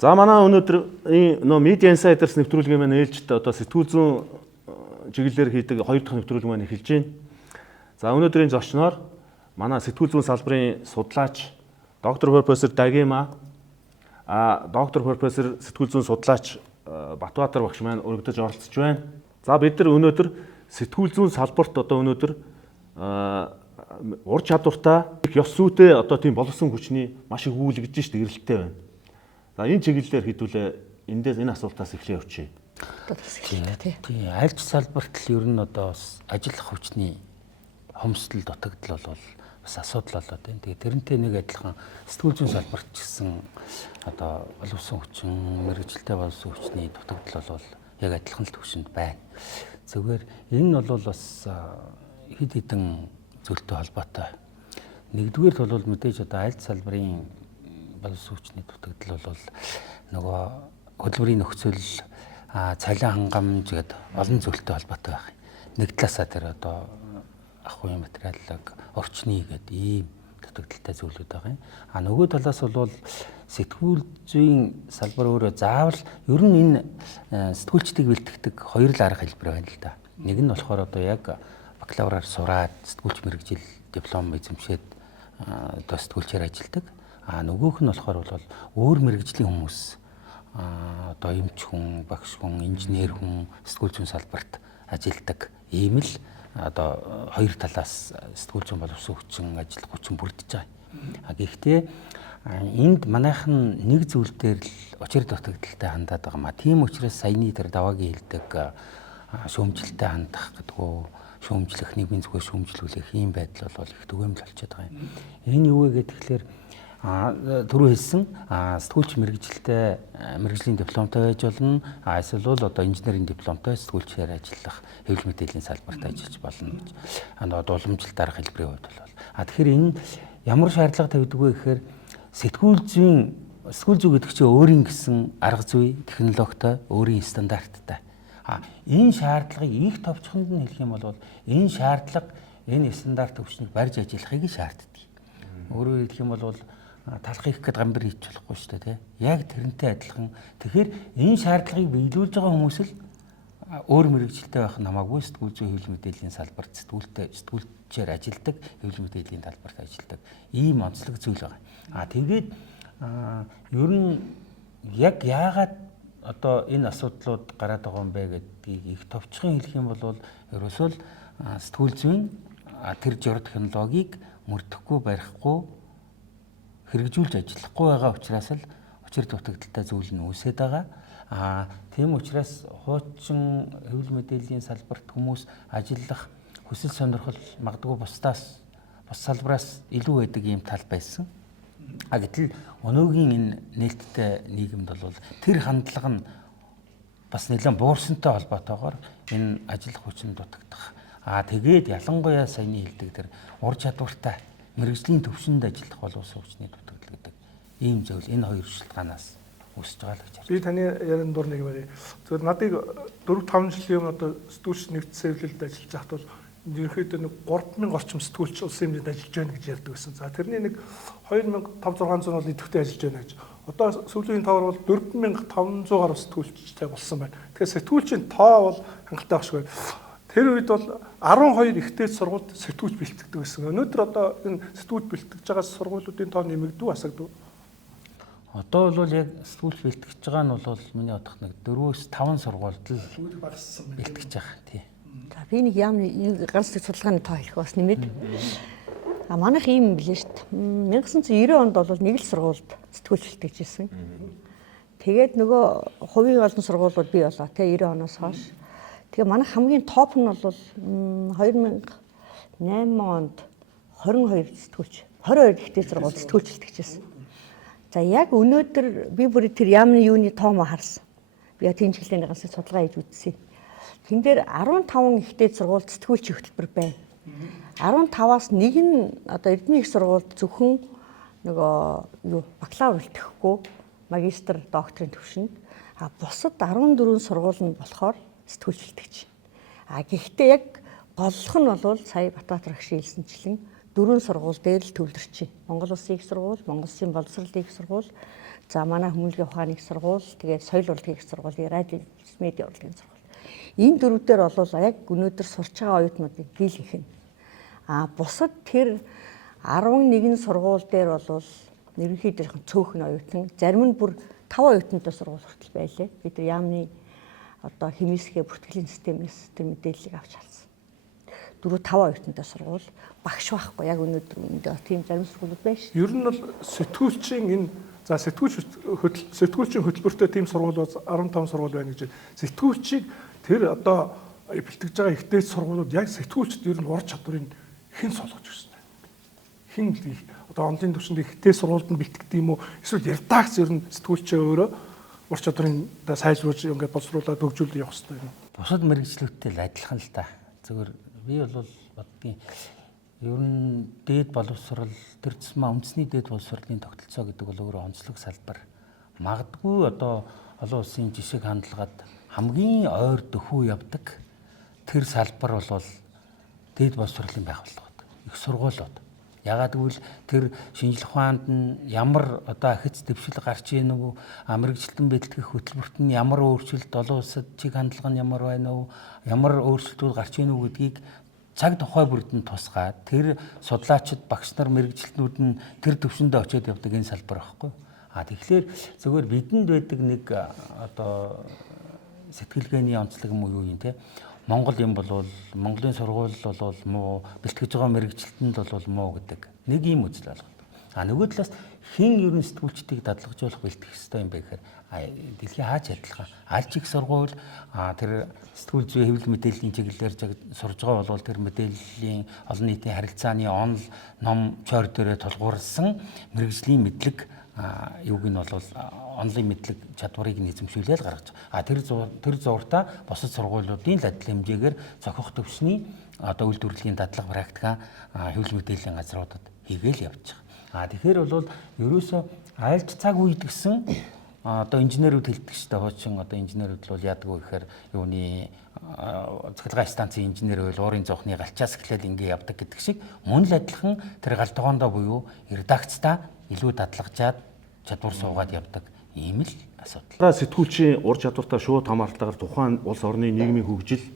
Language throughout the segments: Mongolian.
За манай өнөөдөр нөө Media Insiders нэвтрүүлгийн маань ээлжид одоо сэтгүүл зүйн чиглэлээр хийдэг 2 дахь нэвтрүүлэг маань эхэлж байна. За өнөөдрийн зочноор манай сэтгүүл зүйн салбарын судлаач доктор профессор Дагима доктор профессор сэтгүүл зүйн судлаач Батбаатар багш маань өргөдөж оролцож байна. За бид нар өнөөдөр сэтгүүл зүйн салбарт одоо өнөөдөр ур чадвартай ёс зүйтэй одоо тийм боловсон хүчний маш их үүлгэж шít эрэлттэй байна. За энэ чиглэлээр хэдүүлээ эндээс энэ асуултаас эхлэе явчих. Тийм аль ч салбарт л ер нь одоо ажиллах хүчний хомсдол дутагдал бол бас асуудал болоод байна. Тэгээ тэрнтэй нэг адилхан сэтгүүл зүйн салбарт ч гэсэн одоо боловсон хүчин, мэргэжилтэй боловсон хүчний дутагдал бол яг адилхан л төвшөнд байна. Зүгээр энэ нь бол бас хэд хэдэн зүйлтэй холбоотой. Нэгдүгээр бол мэдээж одоо аль салбарын боловсон хүчний дутагдал бол нөгөө хөдөлмөрийн нөхцөл, цалин хангамж гэдэг олон зүйлтэй холбоотой байх. Нэг талаасаа тэр одоо ах уян материалыг орчны гэдэг ийм дутагдaltaй зүйлүүд байгаа юм. Нөгөө талаас бол сэтгүүл зүйн салбар өөрөө заавал ер нь энэ сэтгүүлчдийг бэлтгэдэг хоёр л арга хэлбэр байна л да. Нэг нь болохоор одоо яг бакалавраар сураад сэтгүүлч мэргэжил диплом эзэмшээд одоо сэтгүүлчээр ажилладаг. Нөгөөх нь болохоор бол өөр мэргэжлийн хүмүүс одоо эмч хүн, багш хүн, инженер хүн сэтгүүл зүйн салбарт ажилладаг. Ийм л одоо хоёр талаас сэтгүүл зүйн боловсон хүчин ажиллах хүчин бүрдэж байгаа. Гэхдээ энд манайхан нэг зүйл дээр л учир дутагдaltaй хандаад байгаа маа. Тийм учраас саяны тэр даваагийн хэлдэг шүүмжлэлтэй хандах гэдгүү шүүмжлэх, нийгмийн зүгээс шүүмжлүүлэх ийм байдал бол их түгээмэл болчиход байгаа юм. Энэ юу вэ гэхээр түрүү хэлсэн сэтгүүлч мэргэжилтэй мэргэжлийн дипломтой байж болно. Эсвэл бол одоо инженерийн дипломтой сэтгүүлчээр ажиллах хэвлэл мэдээллийн салбарт ажиллаж болно гэж. Дуламжлалт арга хэлбэрийн хувьд бол. Тэгэхээр энэ ямар шаардлага тавьдаг вэ гэхээр сэтгүүл зүй гэдэг чинь өөрийн гэсэн арга зүй, технологитой, өөрийн стандарттай. Энэ шаардлагыг их товчхонд нь хэлэх юм бол энэ шаардлага энэ стандарт өвчнийг барьж ажиллахыг шаарддаг. Өөрөөр хэлэх юм бол талах их гэдэг гамбар хийж болохгүй шүү дээ, тий. Яг тэрнтэй адилхан. Тэгэхээр энэ шаардлагыг биелүүлж байгаа хүмүүс л өөр мэргэжилтэй байх намаагүй сэтгүүл зүйн хэвлэл мэдээллийн салбарт сэтгүүлчээр ажилладаг, хэвлэл мэдээллийн талбарт ажилладаг ийм онцлог зүйл байгаа. Тэгээд ер нь яг яагаад одоо энэ асуудлууд гараад байгаа юм бэ гэдгийг их товчхон хэлэх юм бол ерөөсөө л сэтгүүл зүйн тэр жор технологиг мөрдөхгүй барихгүй хэрэгжүүлж ажиллахгүй байгаа учраас л учир дутагдaltaй зүйл нь үүсээд байгаа. Тийм учраас хуучин хэвлэл мэдээллийн салбарт хүмүүс ажиллах хүсэл сонирхол магадгүй бус салбараас илүү байдаг юм тал байсан. Гэтэл өнөөгийн энэ нээлттэй нийгэмд бол тэр хандлага нь бас нэлээд буурсантай холбоотойгоор энэ ажиллах хүчин дутагдах. Тэгээд ялангуяа саяны хэлдэг тэр ур чадвартай мэргэжлийн төвшөнд ажиллах боловсон хүчний дутагдал гэдэг ийм зүйл энэ хоёр шалтгаанаас үүсэж байгаа л гэж байна. Би таны ярианд дур нэг барь. Зөвхөн надыг 4-5 жилийн өмнө одоо сэтгүүлч нэгдсэн хэвлэлд ажиллаж байхад бол ерөнхийдөө нэг 3000 орчим сэтгүүлч улсын хэмжээнд ажиллаж байна гэж ярьдаг байсан. За тэрний нэг 2500-600 бол идэвхтэй ажиллаж байна гэж. Одоо сүүлийн тавар бол 4500 гаруй сэтгүүлчтэй болсон байна. Тэгэхээр сэтгүүлчийн тоо бол хангалттай багшгүй. Тэр үед бол 12 ихтэй сургуульд сэтгүүлч бэлтгэдэг байсан. Өнөөдөр одоо энэ сэтгүүлч бэлтгэж байгаа сургуулиудын тоо нэмэгдүү асагдв. Одоо бол яг сэтгүүлч бэлтгэж байгаа нь бол миний бодох нэг 4-5 сургуульд л багассан бэлтгэж байгаа. Тий. За би нэг яам ганц нэг судалгааны тоо хэлэх бас нэмээд. Манайх ийм юм билээ шүү дээ. 1990 онд бол нэг л сургуульд сэтгүүлч бэлтгэж ирсэн. Тэгээд нөгөө хувийн олон сургуулиуд бий болоо те 90 оноос хойш. Тэгээ манайх хамгийн топ нь бол 2008 онд 22 сэтгүүлч 22 ихтэй сургууль сэтгүүлч бэлтгэжсэн. За яг өнөөдөр би бүр тэр яамны юуны тоомоо харсан. Би тийм чиглэлийн ганц судалгаа хийж үзсэн. Тэн дээр 15 ихтэй сургуульд сэтгүүлч хөтөлбөр байна. 15-аас нэг нь одоо Эрдэнэ их сургуульд зөвхөн нөгөө юу бакалавр бэлтгэхгүй магистр, докторийн төвшөнд бусад 14 сургууль нь болохоор сэтгүүлч бэлтгэж. Гэхдээ яг голлох нь бол сая Батбаатар агш хэлсэнчлэн 4 сургууль дээр л төвлөрч байна. Монгол Улсын их сургууль, Монгол Улсын боловсролын их сургууль, За манай хүмүүнлэгийн ухааны их сургууль, тэгээд соёл урлагийн их сургууль, радио медиа урлагийн сургууль. Энэ дөрвөн дээр бол яг өнөөдөр сурч байгаа оюутнуудыг дийлэнх нь. Бусад тэр 11 сургууль дээр бол ерөнхийдөө жоохон цөөхөн оюутан, зарим нь бүр 5 оюутантай сургууль хүртэл байлээ. Бид нар яамны одоо химисгээ бүртгэлийн системээс тэр мэдээллийг авч харсан. 4-5 оюутантай сургууль багш байхгүй яг өнөөдөр үүндээ тийм зарим сургуулиуд байна шүү. Ер нь бол сэтгүүлчийн энэ за сэтгүүлчийн хөтөлбөртэй тийм сургууль 15 сургууль байна гэж. Сэтгүүлчийг тэр одоо бэлтгэж байгаа ихтэй сургуулиуд яг сэтгүүлчд ер нь ур чадварыг хэн солгож өгсөн бэ? Хэн одоо онлайн төвшөнд ихтэй сургуульд нь бэлтгэдэг юм уу? Эсвэл редакц ер нь сэтгүүлчээ өөрөө ур чадварыг сайжруулж ингээд боловсруулаад хөгжүүлж явах хэрэгтэй юм. Бусад мэрэгчлүүдтэй л адилхан л та. Зөвхөн би бол бодгийн ер нь дээд боловсрал тэр тусмаа үндэсний дээд боловсролын тогтолцоо гэдэг бол өөрөө онцлог салбар. Магадгүй одоо олон улсын жишг хандлагад хамгийн ойр дөхөө явдаг тэр салбар бол дээд боловсролын байгууллагууд, их сургуулиуд. Ягаад гэвэл тэр шинжлэх ухаанд нь ямар одоо ахиц дэвшил гарч ийн үү, мэрэгчлэн бэлтгэх хөтөлбөрт нь ямар өөрчлөлт, олон улсад чиг хандлага нь ямар байна уу, ямар өөрчлөлтүүд гарч ийн үү гэдгийг цаг тухай бүрдэн тусгаад тэр судлаачид, багш нар, мэрэгчлэнүүд нь тэр төвшөндөө очиод явдаг энэ салбар байхгүй. Тэгэхээр зөвхөн бидэнд байдаг нэг одоо сэтгэлгээний онцлог юм уу юу юм те. Монгол юм бол Монголын сургууль бол муу, бэлтгэж байгаа мэрэгчлэлтэнд бол муу гэдэг. Нэг юм үзэл байна. Нөгөө талаас хэн ерөн сэтгүүлчдийг дадлагжуулах бэлтгэх ёстой юм бэ гэхээр дэлхийн хаач адилхан аль ч их сургууль тэр сэтгүүл зүйн хэвлэл мэдээллийн чиглэлээр сурж байгаа бол тэр мэдээллийн олон нийтийн харилцааны онл ном чойр дээрээ тулгуурласан мэрэгжлийн мэдлэг юуг нь бол онлайн мэдлэг чадварыг нэзэмшүүлээд гаргаж байгаа. Тэр зургатаа бусад сургуулиудын л адил хэмжээгээр зохих төвшний одоо үйлдвэрлэлийн дадлага практика хэвлэл мэдээллийн газруудад хийгээл явж байгаа. Тэгэхээр бол ерөөсөө айлч цаг үед гисэн одоо инженерүүд хэлдэг шүү дээ. Хуучин одоо инженерүүд бол яадаг вэ гэхээр юуны цахилгаан станцын инженер байл уурын зоохны галчаас эхлээд ингэ явдаг гэдэг шиг мөн л адилхан тэр гал тогоондоо буюу редакцтаа илүү дадлагжаад чадвар суугаад явдаг ийм л асуудал. Сэтгүүлчийн ур чадвартай шууд хамаарлалтаар тухайн улс орны нийгмийн хөгжил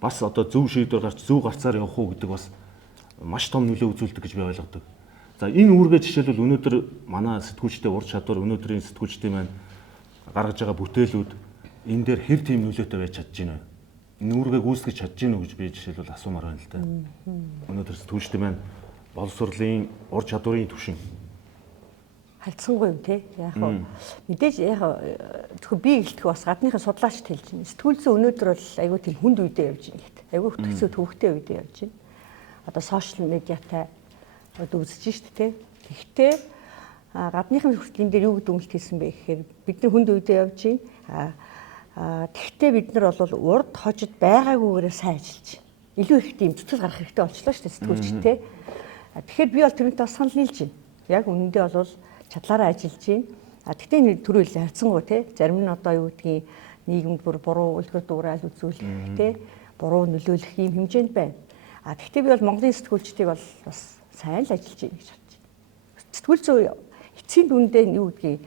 бас одоо зөв шийдвэр гарч зөв гарцаар явах уу гэдэг бас маш том нөлөө үзүүлдэг гэж би ойлгодог. За энэ үүргээ жишээлбэл өнөөдөр манай сэтгүүлчтэй ур чадвар өнөөдрийн сэтгүүлчтэй маань гаргаж байгаа бүтээлүүд энэ дээр хэр тийм нөлөөтэй байж чадж байна вэ? Энэ үүргээ гүйцэтгэж чадж байна уу гэж би жишээлбэл асуумаар байна л да. Өнөөдөр сэтгүүлчтэй маань боловсролын ур чадварын түвшин харьцангуй юм те. Яг мэдээж яг зөвхөн би гэлтэх бас гадныхаа судлаачд хэлж байна. Сэтгүүлзээ өнөөдөр бол айгүй тийм хүнд үедээ явж байна гэхдээ. Айгүй хөтөлцөө төвөгтэй үедээ явж байна. Одоо сошиал медиатай үзэж штэ те. Гэхдээ гадныхын хүртэл энэ дээр юу гэдэг үнэлт хийсэн бэ гэхээр бидний хүнд үедээ явж байна. Тэгвэл бид нар бол урд хожид байгаагүйгээр сайн ажиллаж байна. Илүү их тийм зүтгэл гарах хэрэгтэй болчихлоо шүү дээ сэтгүүлчтэй. Тэгэхээр би бол тэрнтэй бас санал нийлж байна. Яг үнэндээ бол чадлаараа ажиллаж байна. Тэгтээ төрөл харьцангуй те зарим нь одоо юу гэдгийг нийгэмд бүр буруу үлгэр дуурайл үзүүлэх те буруу нөлөөлөх юм хэмжээнд байна. Тэгтээ би бол Монголын сэтгүүлчдийг бол бас сайн л ажиллаж байна гэж бодож байна. Сэтгүүл зүй эцсийн дүндээ юу гэдгийг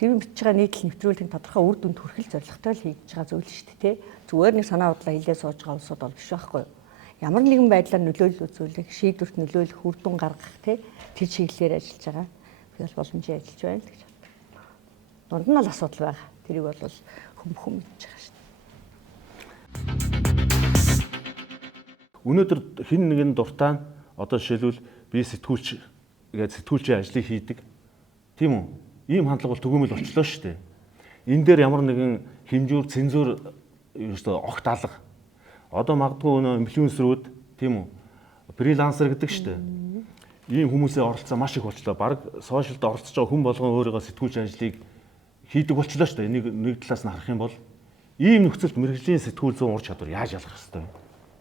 тэр бичиж байгаа нийтлэл нэвтрүүлгийн тодорхой үр дүнд хүрэх зорилготой л хийж байгаа зүйл шүү дээ те. Зүгээр нэг санаа бодлоо хилээ сууж байгаа улсууд бол биш байхгүй юу? Ямар нэгэн байдлаар нөлөөлөл үзүүлэх, шийдвэрт нөлөөлөх, үр дүн гаргах те тэр чиглэлээр ажиллаж байгаа. Би бол боломжтой ажиллаж байна л гэж боддог. Дунд нь л асуудал байгаа. Тэрийг бол хөм мэдж байгаа шүү дээ. Өнөөдөр хэн нэгэн дуртай одоо жишээлбэл би сэтгүүлч гэдэг сэтгүүлчийн ажлыг хийдэг. Тийм үү? Ийм хандлага бол түгээмэл болчлоо шүү дээ. Энэ дээр ямар нэгэн хэмжүүр, цензур ерөөсөө огт алга. Одоо магадгүй инфлюенсерүүд тийм үү? Фрилансер гэдэг шүү дээ. Ийм хүмүүсийн оролцоо маш их болчлоо. Бараг сошиалд оролцож байгаа хүн болгон өөрийнхөө сэтгүүлч ажлыг хийдэг болчлоо шүү дээ. Нэг талаас нь харах юм бол ийм нөхцөлд мэрэгжлийн сэтгүүл зүйн ур чадвар яаж ялгах ёстой вэ?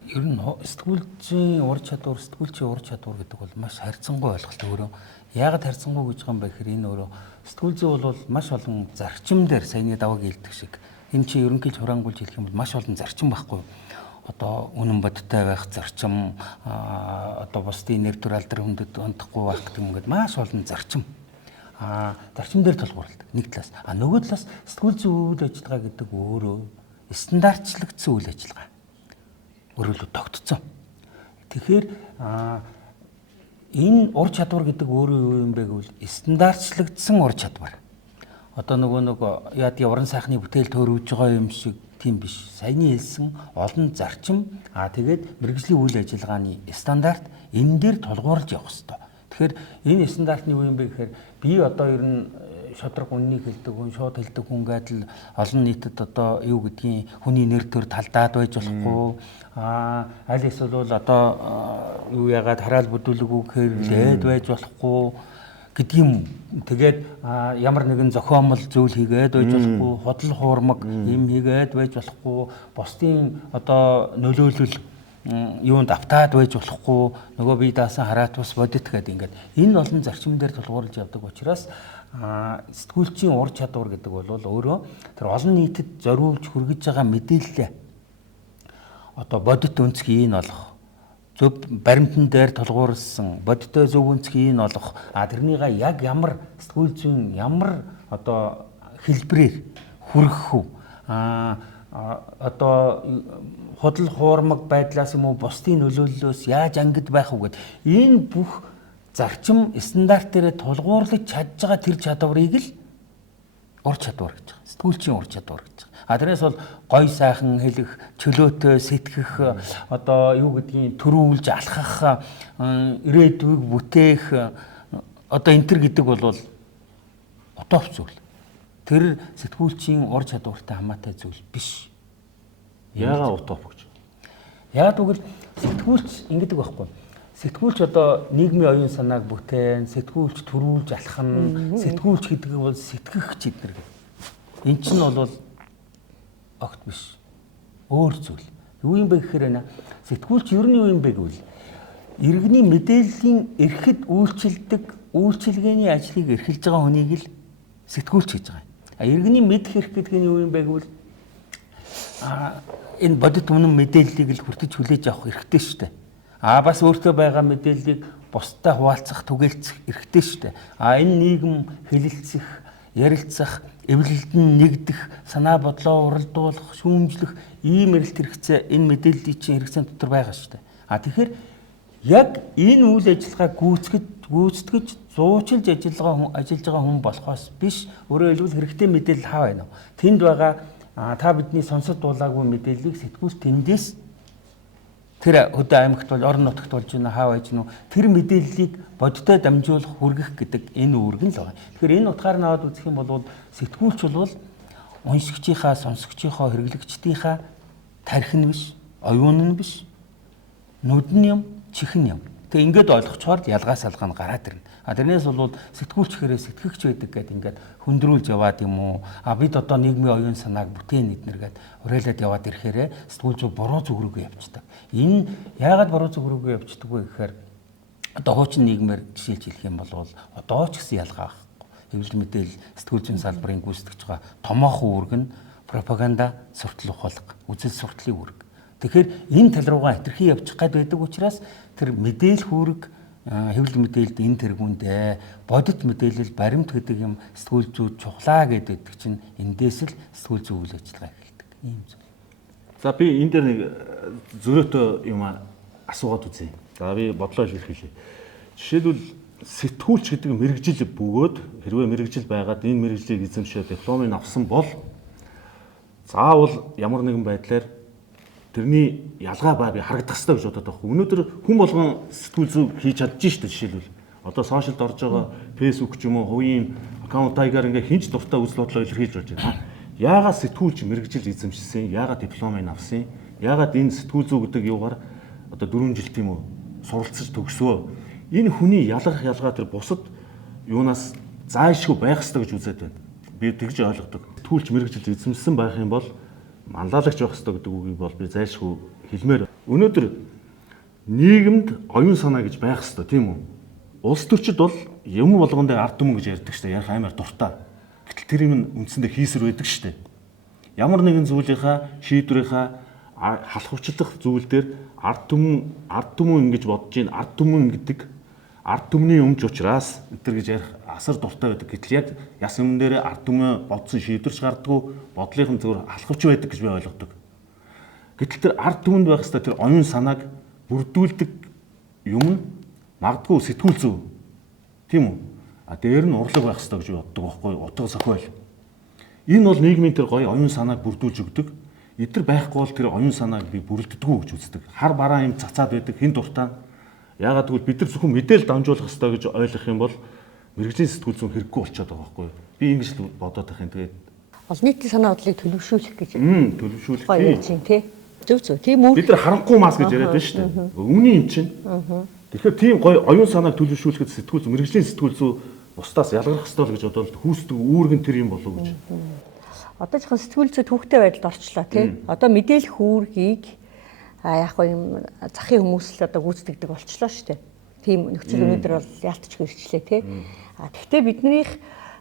Ер нь сэтгүүлчийн ур чадвар гэдэг бол маш харьцангуй ойлголт өөрөө. Яагаад харьцангуй гэж байгаа юм бэ гэхээр энэ өөрөө сэтгүүл зүй бол маш олон зарчим дээр саяны даваг хэлдэг шиг энэ чи ерөнхийдөө хураангуйлж хэлэх юм бол маш олон зарчим байхгүй. Одоо үнэн бодтой байх зарчим, одоо бусдын нэр төр алдар хүндэд хандахгүй байх гэдэг ингээд маш олон зарчим. зарчим дээр тулгуурладаг нэг талаас. Нөгөө талаас сэтгүүл зүйн үйл ажиллагаа гэдэг өөрөө стандартчлагдсан үйл ажиллагаа. Өөрөөр хэлбэл тогтцсон. Тэгэхээр энэ ур чадвар гэдэг өөрөө юу юм бэ гэвэл стандартчлагдсан ур чадвар. Одоо нөгөө уран сайхны бүтээл төрөвж байгаа юм шиг тийм биш. Саяны хэлсэн олон зарчим тэгээд мэргэжлийн үйл ажиллагааны стандарт энэ дээр тулгуурлаж явах хэрэгтэй. Тэгэхээр энэ стандартны юу юм бэ гэхээр би одоо ер нь шодрог үннийг хэлдэг хүн, шууд хэлдэг хүн гэдэг л олон нийтэд одоо юу гэдгийг хүний нэр төр талдаад байж болохгүй. Аль эсвэл одоо юу яагаад хараал бүдүүлэг үгээр лээд байж болохгүй гэдэг юм. Тэгээд ямар нэгэн зохиомл зүйл хийгээд байж болохгүй, худал хуурмаг юм хийгээд байж болохгүй, бусдын одоо нөлөөлөл юунд автаад байж болохгүй, нөгөө бие даасан хараат бас бодит гэдэг ингээд энэ олон зарчим дээр тулгуурлаж явдаг учраас сэтгүүлчийн ур чадвар гэдэг бол өөрөө тэр олон нийтэд зориулж хүргэж байгаа мэдээлэлээ одоо бодит өнцгийг энэ олох, зөв баримтан дээр тулгуурласан бодиттой зөв үнцгийг нь олох тэрнийга яг ямар сэтгүүл зүйн ямар одоо хэлбэрээр хүргэх үү одоо худал хуурмаг байдлаас юм уу бусдын нөлөөллөөс яаж ангид байх вэ гэд энэ бүх зарчим стандарт дээр тулгуурлаж чадж байгаа тэр чадварыг л ур чадвар гэж байгаа. Сэтгүүлчийн ур чадвар гэж байгаа. Тэрнээс бол гой сайхан хэлэх, чөлөөтэй сэтгэх, одоо юу гэдгийг төрүүлж алхах, ирээдүйг бүтээх, одоо энтер гэдэг бол утоп зүйл. Тэр сэтгүүлчийн ур чадвартай хамаатай зүйл биш. Яагаад утоп гэж? Яагаад гэвэл сэтгүүлч ингэдэг байхгүй. Сэтгүүлч одоо нийгмийн оюун санааг бүтээн, сэтгүүлч төрүүлж алхах, сэтгүүлч гэдэг нь бол сэтгэгч эднэр гэдэг. Эн чинь бол огт биш. Өөр зүйл. Юу юм бэ гэхээр сэтгүүлч ер нь юу юм бэ гэвэл иргэний мэдээллийн эрхэд үйлчилдэг, үйлчилгээний ажлыг эрхэлж байгаа хүнийг л сэтгүүлч гэж байгаа. Иргэний мэдэх эрх гэдэг нь юу юм бэ гэвэл энэ бодит үнэн мэдээллийг л хүртэж хүлээж авах эрхтэй шүү дээ. Бас өөртөө байгаа мэдээллийг бусдад хуваалцах, түгээлцэх эрхтэй шүү дээ. Энэ нийгэм хэлэлцэх, ярилцах, эвлэлдэн нэгдэх, санаа бодлоо уралдуулах, шүүмжлэх ийм эрэлт хэрэгцээ энэ мэдээллийн чинь хэрэгцээ дотор байгаа шүү дээ. Тэгэхээр яг энэ үйл ажиллагааг гүйцэтгэж, зуучилж ажиллаж байгаа хүн болохоос биш, өөрөөр хэлбэл хэрэгтэй мэдээлэл хаа байна вэ? Тэнд байгаа та бидний сонсод дуулаагүй мэдээллийг сэтгүүлч тэндээс тэр хөдөө аймагт бол орон нутагт болж байна хаа байж нү тэр мэдээллийг бодиттой дамжуулах хүргэх гэдэг энэ үүрэг нь л байна. Тэгэхээр энэ утгаар наваад үзэх юм бол сэтгүүлч бол уншигчийнхаа, сонсогчийнхаа, хэрэглэгчдийнхаа тарих нь биш, оюун нь биш, нүдэн юм, чихэн юм. Тэгээ ингээд ойлгочхоор ялгаа салгаа нь гараад ирнэ. Тэрнээс бол сэтгүүлч хэрэг сэтгэгч байдаг гэдэг ингээд хөндрүүлж яваад юм уу? Бид одоо нийгмийн оюун санааг бүтээн эднэргээд уриалаад яваад ирэхээр сэтгүүлч буруу зүг рүүгээ явчихдаг. Энэ яагаад буруу зүг рүүгээ явчихдаг вэ гэхээр одоо хуучин нийгмээр жишээлж хэлэх юм бол одоо ч гэсэн ялгаа байхгүй. Хэвлэл мэдээлэл сэтгүүлчийн салбарын гүйцэтгэж байгаа томоохон үүрэг нь пропаганда, суртал ухаалга, үзэл суртлын үүрэг. Тэгэхээр энэ тал руугаа хэтэрхий явчих гад байдаг учраас тэр мэдээлэл үүрэг хэвлэл мэдээлэлд энэ тэргүүндээ бодит мэдээлэл баримт гэдэг юм сэтгүүл зүйд чухлаа гэдэг чинь эндээс л сэтгүүл зүйн үйл ажиллагаа эхэлдэг. Ийм зүйл. За би энэ дээр нэг зөрөөтэй юм асуугаад үзье. За би бодлоо илэрхийлье. Жишээлбэл сэтгүүлч гэдэг мэрэгжил бөгөөд хэрвээ мэрэгжил байгаад энэ мэрэгжлийг эзэмшээ дипломыг авсан бол заавал ямар нэгэн байдлаар тэрний ялгаа бай би харагдах хэрэгтэй гэж бодоод байгаа. Өнөөдөр хүн болгон сэтгүүл зүй хийж чадчих шүү дээ жишээлбэл. Одоо сошиалд орж байгаа Facebook ч юм уу хувийн аккаунтайгаар ингээ хинч дуртай үзэл бодлоо илэрхийлж болж байгаа. Яагаад сэтгүүлч мэрэгжил эзэмшсэн? Яагаад дипломыг авсан? Яагаад энэ сэтгүүл зүй гэдэг юугаар одоо 4 жил тийм үү суралцж төгсөө? Энэ хүний ялгаа тэр бусад юунаас заашгүй байх хэрэгтэй гэж үзээд байна. Би тэгж ойлгодог. Сэтгүүлч мэрэгжил эзэмшсэн байх юм бол манлайлагч байх хэрэгтэй гэдэг үгийг бол би зайлшгүй хэлмээр. Өнөөдөр нийгэмд оюун санаа гэж байх хэрэгтэй тийм үү? Улс төрчид бол юм болгонд ард түмэн гэж ярьдаг шүү дээ. Ярих амар дуртай. Гэтэл тэр юм үндсэндээ хийсэр байдаг шүү дээ. Ямар нэгэн зүйлийнхаа шийдвэрийнхаа халахвчлах зүйл дээр ард түмэн ингэж бодож ийн ард түмэн гэдэг ард түмний өмч учраас энэ гэж ярих асар дуртай байдаг. Гэтэл яг яс юм дээр ард түмэн бодсон шийдвэрч гардаггүй, бодлынх нь зөвхөн халахвч байдаг гэж би ойлгодог. Гэтэл тэр ард түмэнд байх хэвээр тэр оюун санааг бүрдүүлдэг юм нь магадгүй сэтгүүл зүй. Тийм үү? Дээр нь урлаг байх хэвээр гэж боддог байхгүй юу? Утга зохиол. Энэ бол нийгмийн тэр гоё оюун санааг бүрдүүлж өгдөг. Эдгээр байхгүй бол тэр оюун санааг би бүрэлддэггүй гэж үздэг. Хар бараа юм цацаад байдаг, хин дуртай. Яагаад гэвэл бид нар зөвхөн мэдээлэл дамжуулах хэрэгтэй гэж ойлгох юм бол мэрэгжлийн сэтгүүл зүйн хэрэггүй болчиход байгаа байхгүй юу? Би ингэж л бодоод байх юм. Тэгээд олон нийтийн санаа бодлыг төлөвшүүлэх гэж. Төлөвшүүлэх тий. Зөв. Тийм үү? Бид нар харанхуй мас гэж яриад байна шүү дээ. Өмнө юм чинь. Тэгэхээр тийм гоё оюун санааг төлөвшүүлэхэд сэтгүүл зүй, мэрэгжлийн сэтгүүл зүй бусдаас ялгарх хэрэгтэй л гэж бодоод хүүсдэг үүрэг нь тэр юм болов уу гэж. Одоо жоохон сэтгүүл зүй төвхтэй байдалд орчлоо тий. Одоо мэдээлэх үүргийг яг юм захын хүмүүс л одоо гүйцэтгэдэг болчлоо шүү дээ. Тийм нөхцөл өнөөдөр бол яалтчгүй ирчлээ тий. Гэхдээ биднийх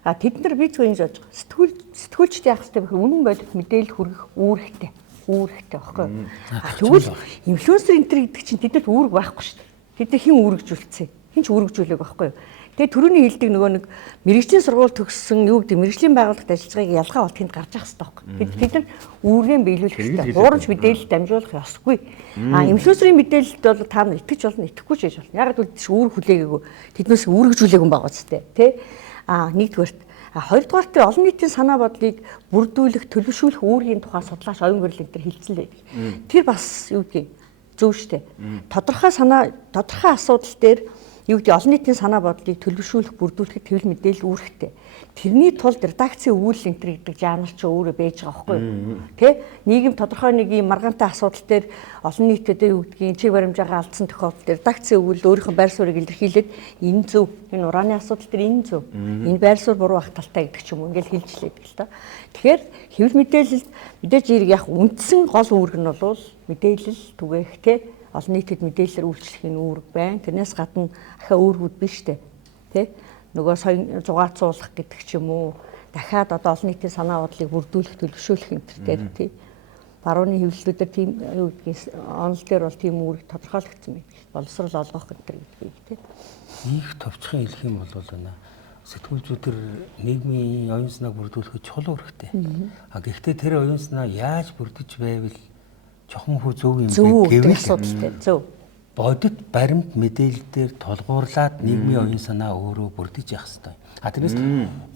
тэд нар бий зүгээр гэж бодож байгаа. Сэтгүүлчтэй яах хэрэгтэй бэхээр үнэн бодит мэдээлэл хүргэх үүрэгтэй байхгүй. Тэгвэл инфлюенсер энэ төр гэдэг чинь тэдэд үүрэг байхгүй шүү дээ. Тэд хэн үүрэгжүүлсэн? Хэн ч үүрэгжүүлээг байхгүй юу? Тэгээ түрүүний хэлдэг нөгөө нэг мэрэгжлийн сургууль төгссөн юу гэдэг мэрэгжлийн байгууллагт ажиллагыг ялгаа бол тэнд гарч ах хэрэгтэй байхгүй. Бид нар үүргээ биелүүлэх хэрэгтэй. Хуурамч мэдээлэл дамжуулах ёсгүй. Инфлюенсерийн мэдээлэлд бол та нар итгэж болно, итгэхгүй ч гэж болно. Яг л тийш үүрэг хүлээгээгүй. Тэднээс үүрэгжүүлээгүй байгаа зү тэ. Нэгдүгээрт хоёрдугаар тэр олон нийтийн санаа бодлыг бүрдүүлэх, төлөвшүүлэх үүргийн тухай судлаач оюун гэрэл энэ төр хэлсэн л байдаг. Тэр бас юу гэдэг зөв штэ. Тодорхой асуудал дээр юу гэдэг олон нийтийн санаа бодлыг төлөвшүүлэх, бүрдүүлэхэд хэвлэл мэдээлэл үүрэгтэй. Тэрний тулд редакцийн үйл энэ гэдэг жанр ч өөрөө байж байгаа байхгүй юу? Тэ? Нийгэм тодорхой нэг юм маргаантай асуудал дээр олон нийтэд юу гэдгийг чиг баримжаагаа алдсан тохиолдолд редакцийн үйл өөрийнхөө байр суурийг илэрхийлээд энэ зөв, энэ ураны асуудал дээр энэ зөв, энэ байр суурь буруу ах талтай гэдэг ч юм уу ингээл хэлжлээдэг л та. Тэгэхээр хэвлэл мэдээлэлд мэдээж хэрэг яг үндсэн гол үүрэг нь бол мэдээлэл түгээх тэ олон нийтэд мэдээлэлээр үйлчлэхийн үүрэг байна. Тэрнээс гадна ахаа үүргүүд биш үү? Тэ? Нөгөө соён зугаацуулах гэдэг ч юм уу. Дахиад одоо олон нийтийн санаа бодлыг бүрдүүлэх, төлөвшүүлэх энэ төр тий. Барууны хэвлэлүүдээр тийм юу гэдгийг онол дээр бол тийм үүрэг тодорхойлогдсон байдаг. Боловсрол олгох энэ төр гэдгийг тий. Их товчхон хэлэх юм бол сэтгүүлчүүдэр нийгмийн оюун санааг бүрдүүлэхэд чухал үүрэгтэй. Гэхдээ тэр оюун санаа яаж бүрдэж байвал чухам хөө зөв юм бэ гэвэл асуудалтай зөв. Бодит баримт мэдээлэлээр тулгуурлаад нийгмийн оюун санаа өөрөө бүрдэж явах хэрэгтэй. Тэрнээс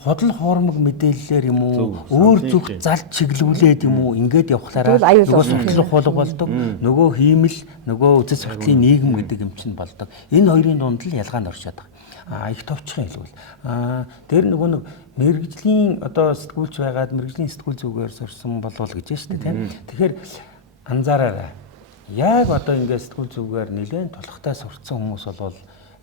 худал хуурмаг мэдээллээр юм уу өөр зүг залж чиглүүлээд юм уу ингээд явхлаараа нөгөө судлах болго болдог. Нөгөө хиймэл, нөгөө үзэл сурталын нийгэм гэдэг юм чинь болдог. Энэ хоёрын дунд л ялгаа нь оршоод байгаа. Их товчхон хэлвэл. Тэр нөгөө нэг мэрэгжлийн одоо сэтгүүлч байгаад мэрэгжлийн сэтгүүл зүгээр сурсан болвол гэж байна шүү дээ тийм. Тэгэхээр анзаараарай. Яг одоо ингээд сэтгүүл зүгээр нэлээд тулхтай сурцсан хүмүүс бол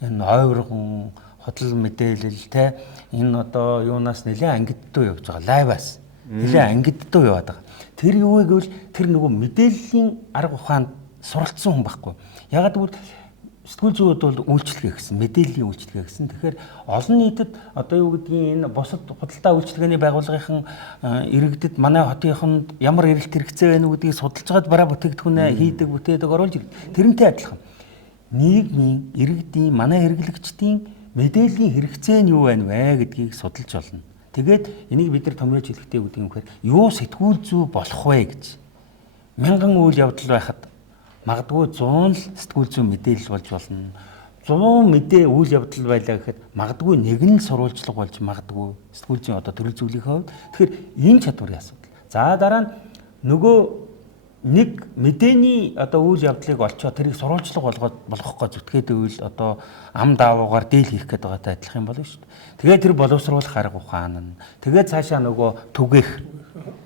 энэ ойргон худал мэдээлэл те энэ одоо юунаас нэлээд ангиддуу явж байгаа лайваас нэлээд ангиддуу яваад байгаа. Тэр юу вэ гэвэл тэр нөгөө мэдээллийн арга ухаанд суралцсан хүн байхгүй. Ягаад гэвэл сэтгүүл зүйд бол үйлчлэгээ гэсэн мэдээллийн үйлчлэгээ гэсэн. Тэгэхээр олон нийтэд одоо юу гэдгийг энэ бусад худалдаа үйлчлэгээний байгууллагын иргэдэд манай хотынхонд ямар эрэлт хэрэгцээ байна уу гэдгийг судалж байгаад бараа бүтээгдэхүүнээ хийдэг бүтээдэг оруулж ирдэг. Тэрнтэй адилхан. Нийгмийн иргэдийн манай хэрэглэгчдийн мэдээллийн хэрэгцээ нь юу байна вэ гэдгийг судалж олно. Тэгээд энийг бид нар томьёож хэлэхдээ юу гэдэг юм бэхээр юу сэтгүүл зүй болох вэ гэж. Мянган үйл явдал байхад магадгүй 100 л сэтгүүл зүйн мэдээлэл болж болно. 100 мэдээ үйл явдал байлаа гэхэд магадгүй нэг нь л сурвалжлага болж магадгүй сэтгүүл зүйн одоо төрөл зүйлийн хувьд. Тэгэхээр энэ чадварын асуудал. За дараа нь нөгөө нэг мэдээний одоо үйл явдлыг олцоо тэрийг сурвалжлага болгох гэж зүтгээд байвал одоо ам даавуугаар дээл хийх гээд байгаатай адилхан юм болно шүү дээ. Тэгээд тэр боловсруулах арга ухаан нь тэгээд цаашаа нөгөө түгээх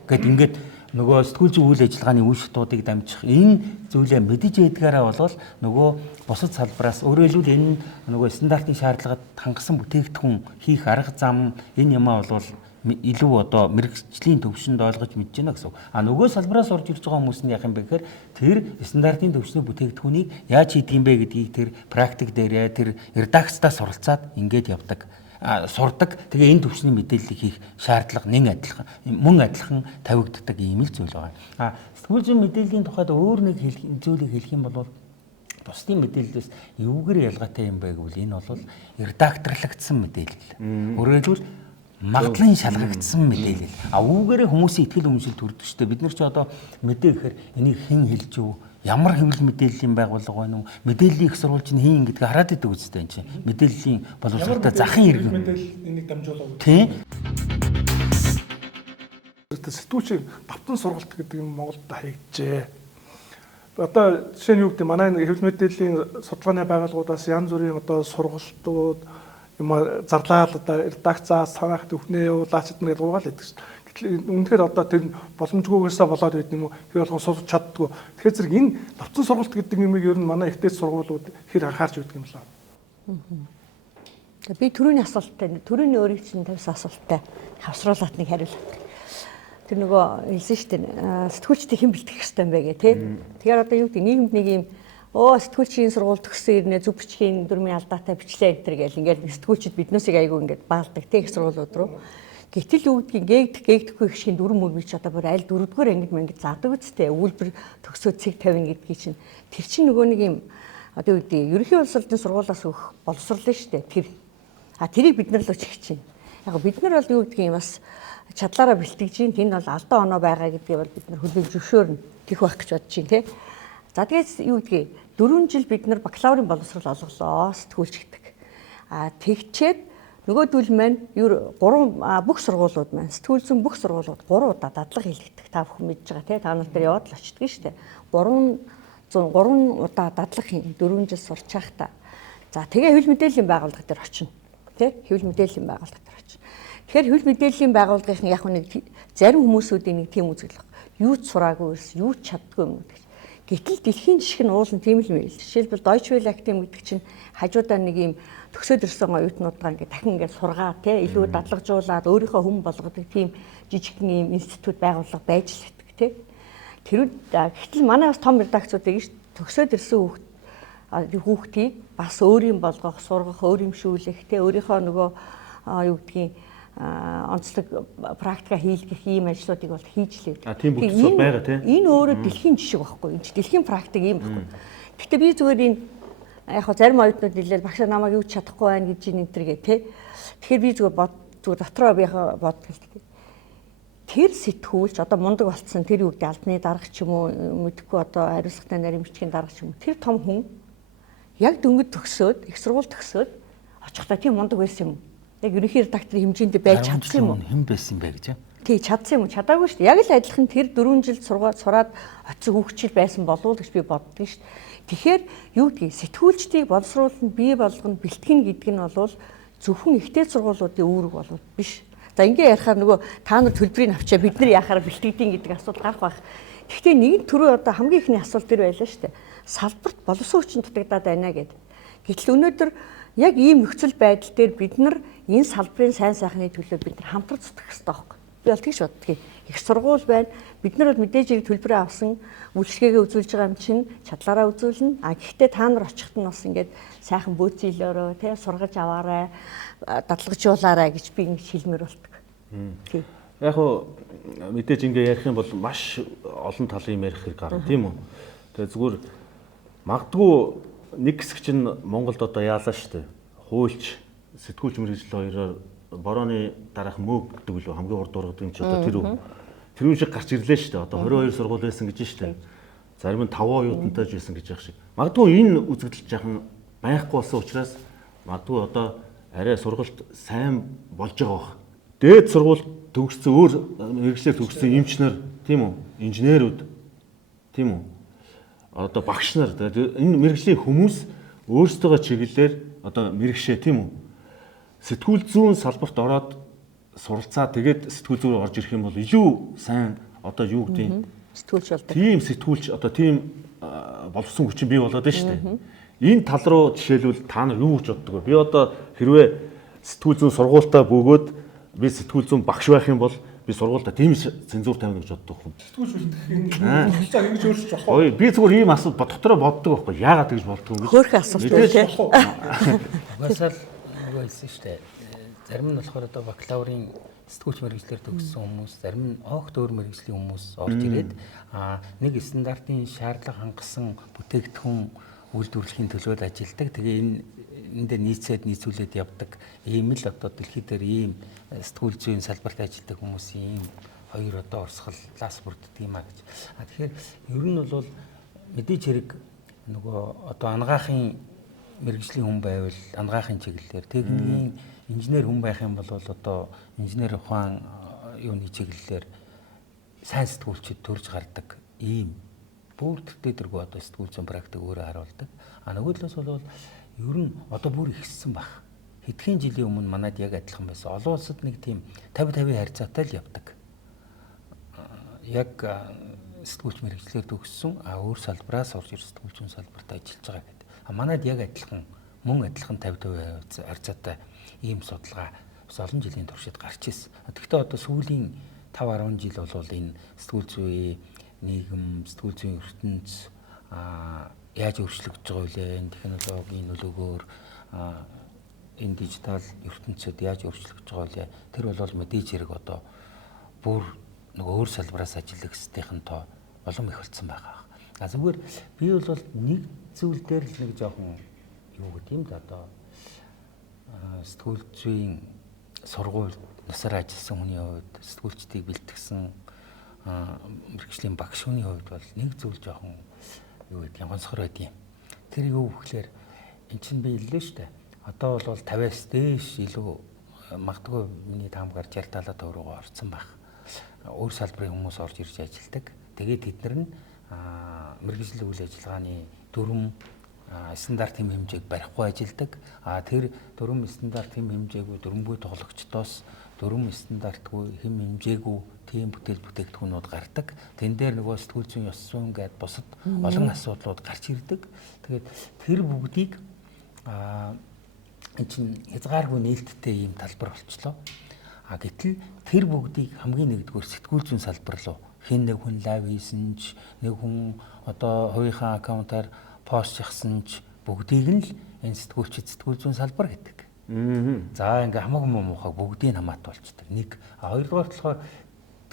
гэд ингээд нөгөө сэтгүүл зүйн үйл ажиллагааны үе шатуудыг дамжих энэ зүйлээ мэдэж ядгаараа болвол нөгөө бусад салбараас өөрөөр хэлбэл энэ нөгөө стандартын шаардлагад хангасан бүтээгдэхүүн хийх арга зам энэ юмаа болвол илүү одоо мэрэгжлийн төвшөнд ойлгож мэдж байна гэсэн. Нөгөө салбараас орж ирж байгаа хүмүүс нь яах юм бэ гэхээр тэр стандартын төвшний бүтээгдэхүүнийг яаж хийдэг юм бэ гэдгийг тэр практик дээрээ тэр редакцтаа суралцаад ингээд явдаг. Сурдаг. Тэгээ энэ төвчний мэдээллийг хийх шаардлага мөн адилхан тавигддаг ийм л зүйл байгаа. Сэтгүүл зүйн мэдээллийн тухайд өөр нэг зүйлийг хэлэх юм бол бусдын мэдээллээс юугээр ялгаатай юм бэ гэвэл энэ бол редакторлогдсон мэдээлэл. Өөрөөр хэлбэл магадлан шалгагдсан мэдээлэл. Үүгээрээ хүмүүсийн итгэл үнэмшил төрдөг шүү дээ. Бид нар ч одоо мэдээ гэхээр энийг хэн хэлж юу, ямар хэвлэл мэдээллийн байгууллага байна уу, мэдээллийн их сурвалж нь хийн гэдгийг хараад идэг үстэй энэ чинь. Мэдээллийн боловсролтой захын иргэн. Мэдээлэл энийг дамжуулаагүй. Тийм. Сэтгүүлчийн давтан сургалт гэдэг юм Монголд хийгджээ. Одоо жишээ нь юу гэдэг манай хэвлэл мэдээллийн судалгааны байгууллагуудаас янз бүрийн одоо сургалтууд юм зарлаад одоо редакцаа санаах төвхнээ явуулаач гэдэг нь гуйгаал байдаг шүү. Гэтэл үнэхээр одоо тэр боломжгүйгээсээ болоод байд юм уу тэр болгон сурч чаддгүй. Тэгэхээр зэрэг энэ давтсан сургалт гэдэг юмыг ер нь манай ихтэй сургуулиуд хэр анхаарч байдаг юм лээ. Би түрүүний асуулттай түрүүний өөрийг чинь тавьсан асуулттай хавсруулаад нэг хариулт. Тэр нөгөө хэлсэн шүү дээ сэтгүүлчдийг хэн бэлтгэх хэрэгтэй юм бэ гэх тий. Тэгэхээр одоо юу гэдэг нийгэмд нэг юм сэтгүүлчийн сургууль төгссөн ирнэ зүг бичгийн дүрмийн алдаатай бичлээ энэ төр гэл ингээд сэтгүүлчид биднээсийг айгүй ингээд баалдаг тий их сургуулиуд руу. Гэтэл юу гэдгийг гээгдэхгүй их шиг дүрм мөрмич одоо бүр аль дөрөвдүгээр ангид мангид заадаг үсттэй өгүүлбэр төгсөө цэг 50 гэдгийг чинь тэр чинь нөгөө нэг юм одоо юу гэдэг ерөнхий улс орны сургуулиас өгөх боловсрол нь шүү дээ тэр. Тэрийг бид нар л өчгөх чинь. Яг бид нар бол юу гэдгийг бас чадлаараа бэлтгэж чинь тэнд бол алдаа оноо байгаа гэдгийг бол бид нар хөдөлж зөвшөөрнө гэх байх гэж бодож чинь тий. За тэгээд юу гэдгийг 4 жил бид нар бакалаврын боловсрол олголоо сэтгүүлч гэдэг. Тэгчээд нөгөөдөл маань бүх сургуулиуд маань сэтгүүлзэн бүх сургуулиуд 3 удаа дадлага хийлгдэг. Та бүхэн мэдж байгаа тий. Та нар тэр яваад л очдөг шүү дээ. 3 удаа дадлага хийн 4 жил сурч байхдаа. За тэгээ хэвлэл мэдээллийн байгууллага дээр очино. Тий? Хэвлэл мэдээллийн байгууллага дээр очино. Тэгэхээр хэвлэл мэдээллийн байгууллагын яг нэг зарим хүмүүсүүдийн нэг тийм үзэл баг. Юу ч сураагүй ерс, юу ч чаддгүй юм гэдэг. Гэтэл дэлхийн жишг нь уулын тийм л мэйл. Жишээлбэл Deutsche Welle Academy гэдэг чинь хажуудаа нэг юм төгсөөд ирсэн оюутнуудаа ингээд дахин ингээд сургаа тий илүү дадлагжуулаад өөрийнхөө хүн болгодог тийм жижигхэн юм институт байгууллага байж л байдаг тий. Тэрүүд гэтэл манай бас том редакцуудыг төгсөөд ирсэн хүүхдийг бас өөрийн болгох, сургах, өөрөмшүүлэх тий өөрийнхөө нөгөө юу гэдгийг онцлог практика хийлгэх ийм ажлуудыг бол хийж л байдаг. Тийм бүтцүүд байгаа тий. Энэ өөрөө дэлхийн жишг байхгүй. Энэ дэлхийн практик ийм байхгүй. Гэхдээ би зүгээр энэ яг хоо зарим оюутнууд нэлээд багш намайг юу ч чадахгүй байна гэж энэ төр гээ тий. Тэгэхээр би зүгээр дотроо би боддог. Тэр сэтгүүлч одоо мундаг болцсон тэр юу гэдэг албаны дарга ч юм уу мэдхгүй одоо хариуцлагатай нарийн бичгийн дарга ч юм уу тэр том хүн яг дөнгөж төгсөөд их сургууль төгсөөд очихдаа тийм мундаг байсан юм. Яг ерөнхий редакторын хэмжээнд байж чадсан юм уу? Хэн байсан бэ гэж? Тий, чадсан юм уу? Чадаагүй шүү дээ. Яг л адилхан тэр 4 жил сураад очиж хүүхчил байсан болов уу гэж би боддог шүү дээ. Тэгэхээр юу гэдгийг сэтгүүлчдийг боловсруулалтанд бий болгоно бэлтгэн гэдэг нь бол зөвхөн ихтэй сургуулиудын үүрэг болов биш. За ингээ ярихаар нөгөө та нар төлбөрийг авчаа бид нар яхаар бэлтгэдийн гэдэг асуудал гарах байх. Гэхдээ нэгэн төрөө одоо хамгийн ихний асуулт тэр байлаа шүү дээ. Салбарт боловсон хүчин дутагдаад байна гэд. Гэтэл өнөөдөр яг ийм нөхцөл байдал дээр бид нар энэ салбарын сайн сайхны төлөө бид нар хамтран зүтгэх хэрэгтэй байхгүй. Би бол тэгж боддгийг. Их сургууль байна. Бид нар бол мэдээж хэрэг төлбөрөө авсан үйлчлэгээ үзүүлж байгаа юм чинь чадлаараа үзүүлнэ. Гэхдээ та нар очихт нь бас ингээд сайхан бөөцөөлөөрөө тий сургаж аваарай, дадлагжуулаарай гэж би ингэж хэлмээр болдог. Тийм. Яг хоо мэдээж ингээ ярих юм бол маш олон талын юм ярих хэрэг гарна тийм үү. Тэгээ зүгээр магадгүй нэг хэсэг чинь Монголд одоо яалаа шүү дээ. Хуульч, сэтгүүлч мэргэжил хоёроор борооны дараах мөөг гэдэг л хамгийн урд дургадаг юм чи одоо тэр үн шиг гарч ирлээ шүү дээ. Одоо 22 сургууль байсан гэж шүү дээ. Зарим нь 5 оюутантай ч байсан гэж яах шиг. Магадгүй энэ үзэгдэл жаахан байхгүй болсон учраас магадгүй одоо арай сургалт сайн болж байгаа бах. Дээд сургууль төгссөн өөр мэргэжлэр төгссөн эмчнэр тийм үү? Инженерүүд тийм үү? Одоо багш нар энэ мэргэжлийн хүмүүс өөрсдөө чиглэлээр одоо мэргэшээ тийм үү? Сэтгүүл зүүн салбарт ороод суралцаа тэгээд сэтгүүл зүүн орж ирэх юм бол илүү сайн одоо юу гэдэг сэтгүүлч болдог. Тийм сэтгүүлч одоо тийм боловсон хүчин бий болоод байна шүү дээ. Энэ тал руу жишээлбэл та нар юу гэж боддог вэ? Би одоо хэрвээ сэтгүүл зүүн сургуультаа бөгөөд би сэтгүүл зүүн багш байх юм бол би сургуультаа тийм цензур тавина гэж боддог хүн. Сэтгүүлч энэ хэлцээ ингэж өөрчилж авах. Ой би зүгээр ийм асуулт дотроо боддог байхгүй яагаад гэж болдгоо юм бэ? Хөөх асуулт үү те. Угаасаа нөгөө хэлсэн шүү дээ. Зарим нь болохоор одоо бакалаврын сэтгүүлч мэргэжлэр төгссөн хүмүүс, зарим нь огт өөр мэргэжлийн хүмүүс орж ирээд нэг стандартын шаардлага хангасан бүтээгдэхүүн үйлдвэрлэхийн төлөөд ажилладаг. Тэгээ энэ дээр нийцүүлээд явдаг. Ийм л одоо дэлхий дээр ийм сэтгүүл зүйн салбарт ажилладаг хүмүүсийн ийм хоёр одоо урсгалаас бүрддэг юм а гэж. Тэгэхээр ер нь бол мэдээж хэрэг нөгөө одоо анагаахын мэрэгжлийн хүн байвал анагаахын чиглэлээр техникийн инженер хүн байх юм бол одоо инженер ухаан юуны чиглэлээр сайн сэтгүүлчид төрж гардаг ийм бүр төрдөргөө одоо сэтгүүл зүйн практик өөрөө харуулдаг. А нөгөө талаас бол ер нь одоо бүр ихссэн баг. Хэдхэн жилийн өмнө манайд яг адилхан байсан. Олон улсад нэг тийм 50-50 харьцаатай л явдаг. Яг сэтгүүлч мэрэгчлэр төгссөн өөр салбараас орж ирсэн сэтгүүлчийн салбарт ажиллаж байгаа гэдэг. Манайд яг адилхан мөн адилхан 50-50 харьцаатай ийм судалгаа бас олон жилийн туршид гарч ирсэн. Тэгэхдээ одоо сүүлийн 5-10 жил бол энэ сэтгүүл зүйн нийгэм, сэтгүүл зүйн ертөнц яаж өөрчлөгдөж байгаа вэ? Технологийн нөлөөгөөр энэ дижитал ертөнцид яаж өөрчлөгдөж байгаа вэ? Тэр бол мэдээж хэрэг одоо бүр нөгөө өөр салбараас ажиллах хэсгийнхэн тоо улам их болсон байгаа. Зүгээр би бол нэг зүйл дээр л нэг жоохон юу гэдэг юм да одоо сэтгүүл зүйн сургууль насаар ажилласан хүний хувьд сэтгүүлчдийг бэлтгэсэн мэрэгжлийн багш хүний хувьд бол нэг зүйл жоохон юу гэдэг юм гонцгор байдیں۔ Тэр юу гэхээр эн чинь би хэллээ шүү дээ. Одоо бол 50-аас дээш илүү магадгүй миний таамгаар 60-70 төгрөгөөр орсон байх. Өөр салбарын хүмүүс орж ирж ажилладаг. Тэгээд тэднэр нь мэрэгжлийн үйл ажиллагааны дүрм стандарт хэм хэмжээг барихгүй ажилладаг. Тэр дүрм стандарт хэм хэмжээгүй дүрмгүй тоглогчдоос дүрм стандартгүй хэм хэмжээгүй тийм бүтээгдэхүүнүүд гардаг. Тэн дээр нөгөө сэтгүүл зүйн ёс зүйн гээд бусад олон асуудлууд гарч ирдэг. Тэгээд тэр бүгдийг энэ чинь хязгааргүй нээлттэй ийм талбар болчлоо. Гэтэл тэр бүгдийг хамгийн нэгдүгээр сэтгүүл зүйн салбар руу хэн нэг хүн лайв хийсэн ч нэг хүн одоо хувийнхаа аккаунтаар пост хийсэн ч бүгдийг нь л энэ сэтгүүл зүйн салбар гэдэг. За ингээ хамаагүй муухай бүгдийг хамаатуулцдаг. Нэг хоёрдугаар болохоор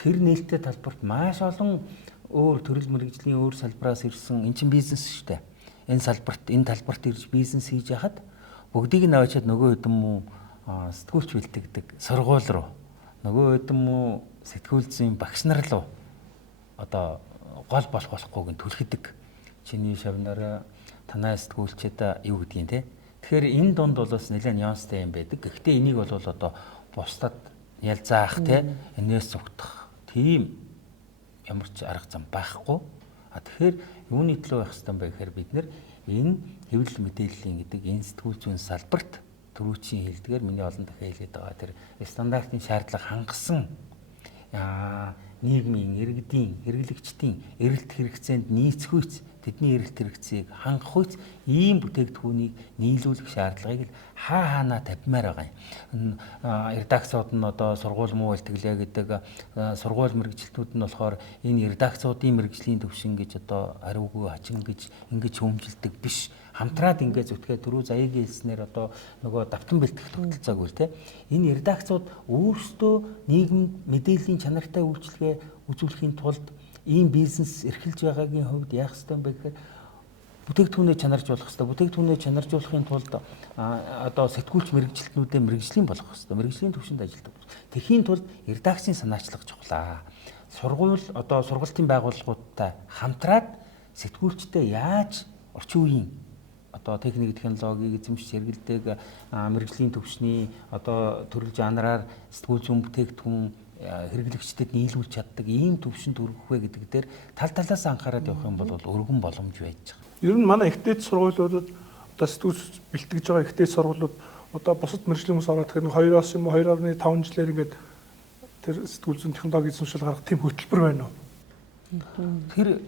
тэр нээлттэй талбарт маш олон өөр төрөл мэргэжлийн өөр салбараас ирсэн эн чинь бизнес шүү дээ. Энэ талбарт ирж бизнес хийж яхад бүгдийг нь аваачаад нөгөө хэдэн муу сэтгүүлч бэлтгэдэг сургууль руу нөгөө хэдэн муу сэтгүүл зүйн багш нар руу одоо гол болох болохгүйг нь түлхэдэг. Чиний шавнараа танай сэтгүүлчэд юу гэдгийг те. Тэгэхээр энэ дунд бол бас нэлээд нюанстай юм байдаг. Гэхдээ энийг бол одоо бусдад ялзаах те энэс зүгтах тийм ямар ч арга зам байхгүй. Тэгэхээр юуны төлөө байх ёстой бэ гэхээр бид нэр энэ хэвлэл мэдээллийн гэдэг энэ сэтгүүл зүйн салбарт төрүүчийн хэлдгээр миний олон дахин хэлээд байгаа тэр стандартын шаардлага хангасан нийгмийн иргэдийн хэрэглэгчдийн эрэлт хэрэгцээнд нийцхүйц тэдний эрэлт хэрэгцээг хангах үйц ийм бүтээгдэхүүнийг нийлүүлэх шаардлагыг л хаанаа тавьмаар байгаа юм. Редакцууд нь одоо сургууль муу бэлтгэлээ гэдэг сургууль мэрэгчлэтүүд нь болохоор энэ редакцуудын мэрэгжлийн төвшин гэж одоо хариугүй хачин гэж ингэж хүмжилдэг биш. Хамтраад ингээд зүтгээ түрүү заяагийн хэлснээр одоо нөгөө давтан бэлтгэх тогтолцоог үл те. Энэ редакцууд өөрсдөө нийгэм мэдээллийн чанартай үйлчилгээ үзүүлэхийн тулд ийм бизнес эрхэлж байгаагийн хувьд яах ёстой юм бэ гэхээр бүтээгдэхүүнээ чанаржуулах ёстой. Бүтээгдэхүүнээ чанаржуулахын тулд одоо сэтгүүлч мэрэгчлэтнүүдэд мэрэгжлийн болох ёстой. Мэрэгжлийн төвшөнд ажилладаг. Тэхийн тулд редакцийн санаачлах чухлаа. Сургууль одоо сургалтын байгууллагуудтай хамтраад сэтгүүлчтэй яаж орчин үеийн одоо техник технологиг эзэмшиж хэрэглэдэг мэрэгжлийн төвшний одоо төрөл жанраар сэтгүүл зүйн бүтээгдэхүүн хэрэглэгчдэд нийлүүлж чаддаг ийм төвшөнд өргөх вэ гэдэг дээр тал талаас анхаарал явах юм бол өргөн боломж байж байгаа. Ер нь манай ихтэй сургуулиудад одоо сэтгүүлч бэлтгэж байгаа ихтэй сургуулиуд одоо бусад мэргэжлийн хүмүүс ороод тэгэхээр 2-оос юм уу 2.5 жилээр ингээд тэр сэтгүүл зүйн технологи эзэмшил гаргах тийм хөтөлбөр байна уу? Тэр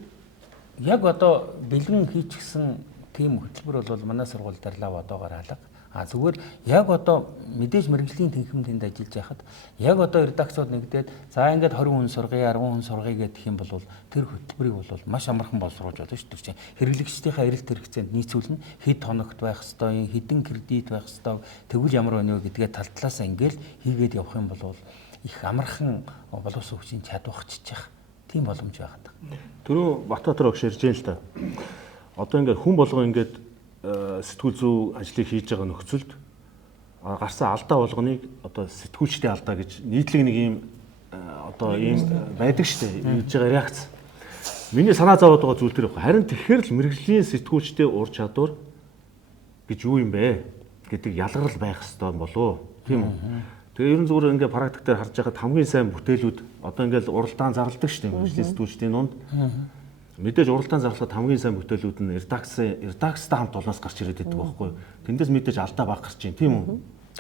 яг одоо бэлэн хийчихсэн тийм хөтөлбөр бол манай сургууль дээр лав одоогоор алга. Зүгээр яг одоо мэдээж мэрэгжлийн тэнхимд тэнд ажиллаж байхад яг одоо редакцууд нэгдээд за ингээд 20 хүн сургая 10 хүн сургая гэдэг юм бол тэр хөтөлбөрийг бол маш амархан боловсруулж болно шүү дээ. Хэрэглэгчдийнхээ эрэлт хэрэгцээнд нийцүүлнэ хэд хоногт байх ёстой, хэдэн кредит байх ёстой, тэгвэл ямар өнөө гэдгээ тал талаас ингээл хийгээд явах юм бол их амархан боловсон хүчин чадварчиж явах тийм боломж байгаа. Түрүү Батбаатар огш ирж байна л та. одоо ингээд хүн болгоо ингээд сэтгүүл зүй ажлыг хийж байгаа нөхцөлд гарсан алдаа болгоныг одоо сэтгүүлчдийн алдаа гэж нийтлэг нэг юм одоо ийм байдаг шүү дээ. Хийж байгаа реакц. Миний санаа зовоод байгаа зүйл төр харин тэгэхээр л мэрэгжлийн сэтгүүлчдийн ур чадвар гэж юу юм бэ гэдэг ялгарл байх ёстой болов. Тийм үү? Тэгээ ерөн зүгээр ингээд практик дээр харж байхад хамгийн сайн бүтээлүүд одоо ингээд уралдаан зарладаг шүү дээ мэрэгжлийн сэтгүүлчдийн дунд. Мэдээж уралдаан зарлахад хамгийн сайн бүтээлүүд нь редакцтай хамт олноос гарч ирээд байдаг байхгүй. Тэндээс мэдээж алдаа баг гарч ийн тийм үү?